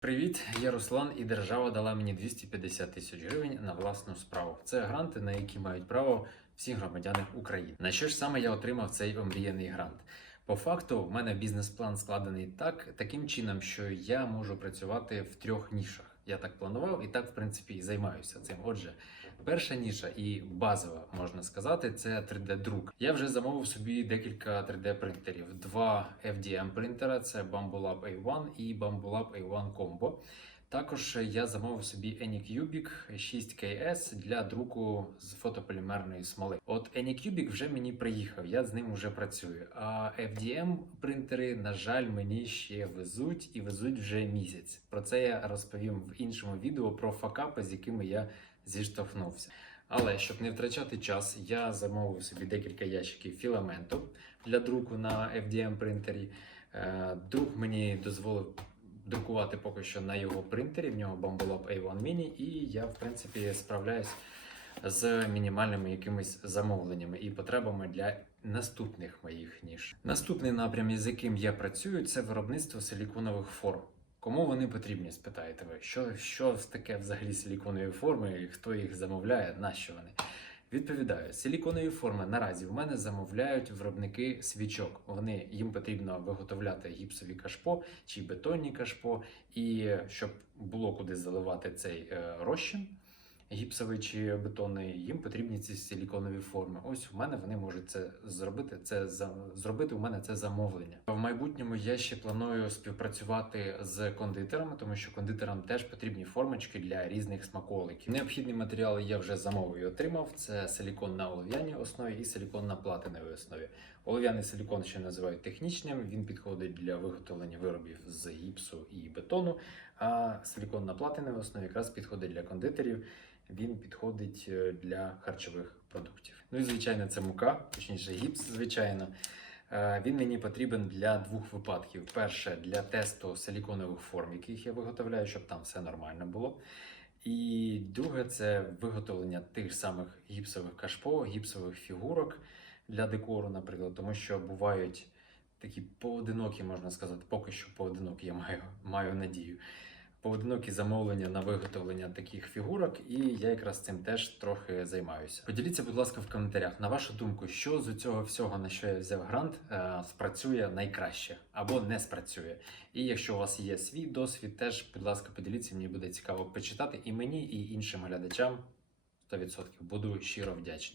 Привіт, я Руслан, і держава дала мені 250 тисяч гривень на власну справу. Це гранти, на які мають право всі громадяни України. На що ж саме я отримав цей омріяний грант? По факту, в мене бізнес-план складений так, таким чином, що я можу працювати в трьох нішах. Я так планував і так, в принципі, і займаюся цим. Отже, перша ніша і базова, можна сказати, це 3D-друк. Я вже замовив собі декілька 3D-принтерів. Два FDM принтера це Bambulab A1 і Bambulab A1 Combo. Також я замовив собі Anycubic 6KS для друку з фотополімерної смоли. От Anycubic вже мені приїхав, я з ним вже працюю. А FDM принтери, на жаль, мені ще везуть і везуть вже місяць. Про це я розповім в іншому відео про факапи, з якими я зіштовхнувся. Але щоб не втрачати час, я замовив собі декілька ящиків філаменту для друку на FDM принтері. Е, Друг мені дозволив друкувати поки що на його принтері. В нього Bambulab A1 Mini, і я, в принципі, справляюсь з мінімальними якимись замовленнями і потребами для наступних моїх ніж. Наступний напрям, з яким я працюю, це виробництво силіконових форм. Кому вони потрібні, спитаєте ви? Що, що таке взагалі силіконові форми, хто їх замовляє, нащо вони? Відповідаю, силіконові форми наразі в мене замовляють виробники свічок. Вони їм потрібно виготовляти гіпсові кашпо чи бетонні кашпо, і щоб було куди заливати цей е, розчин. Гіпсовий чи бетонний, їм потрібні ці силіконові форми. Ось у мене вони можуть це зробити. Це за зробити у мене це замовлення. В майбутньому я ще планую співпрацювати з кондитерами, тому що кондитерам теж потрібні формочки для різних смаколиків. Необхідні матеріали я вже замовив і отримав. Це силікон на олов'яній основі і силікон на платиновій основі. Олов'яний силікон ще називають технічним. Він підходить для виготовлення виробів з гіпсу і бетону. А силікон на платиновій основі якраз підходить для кондитерів. Він підходить е, для харчових продуктів. Ну і звичайно, це мука, точніше гіпс, звичайно. Е, Він мені потрібен для двох випадків: перше для тесту силіконових форм, яких я виготовляю, щоб там все нормально було. І друге це виготовлення тих самих гіпсових кашпо, гіпсових фігурок для декору, наприклад, тому що бувають такі поодинокі, можна сказати, поки що поодинокі, я маю, маю надію. Поодинокі замовлення на виготовлення таких фігурок, і я якраз цим теж трохи займаюся. Поділіться, будь ласка, в коментарях, на вашу думку, що з цього всього, на що я взяв грант, е, спрацює найкраще або не спрацює. І якщо у вас є свій досвід, теж, будь ласка, поділіться, мені буде цікаво почитати і мені, і іншим глядачам 100% буду щиро вдячний.